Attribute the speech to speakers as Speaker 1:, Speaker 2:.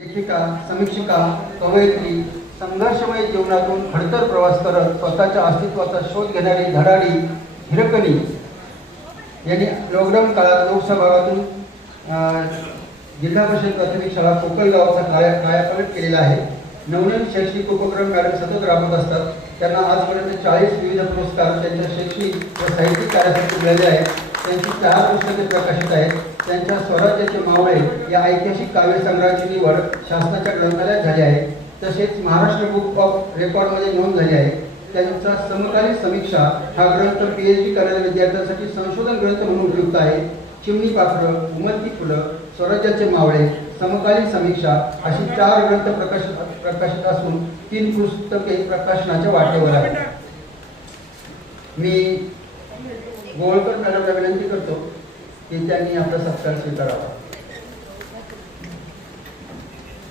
Speaker 1: लेखिका समीक्षिका कवयित्री संघर्षमय जीवनातून खडतर प्रवास करत स्वतःच्या अस्तित्वाचा शोध घेणारी धडाडी हिरकणी यांनी लॉकडाऊन काळात लोकसभागातून जिल्हा परिषद प्राथमिक शाळा कोकळगावचा काया कायापालट केलेला आहे. नवनवीन शैक्षणिक उपक्रम मॅडम सतत राबवत असतात. त्यांना आजपर्यंत चाळीस विविध पुरस्कार त्यांच्या शैक्षणिक व साहित्यिक कार्यासाठी मिळाले आहेत. त्यांची चार पुस्तके प्रकाशित आहेत. त्यांच्या स्वराज्याचे मावळे या ऐतिहासिक काव्यसंग्रहाची निवड शासनाच्या ग्रंथालयात झाली आहे. तसेच महाराष्ट्र बुक ऑफ रेकॉर्डमध्ये नोंद झाली आहे. त्यांचा समकालीन समीक्षा हा ग्रंथ पी एच डी करणाऱ्या विद्यार्थ्यांसाठी संशोधन ग्रंथ म्हणून उपयुक्त आहे. चिमणी पाखरं उमलती फुलं स्वराज्याचे मावळे समकालीन समीक्षा अशी चार ग्रंथ प्रकाश प्रकाशित असून तीन पुस्तके प्रकाशनाच्या वाटेवर आहेत. मी गोळकर मॅडमला विनंती करतो. की त्यांनी आपला सत्कार स्वीकारावा.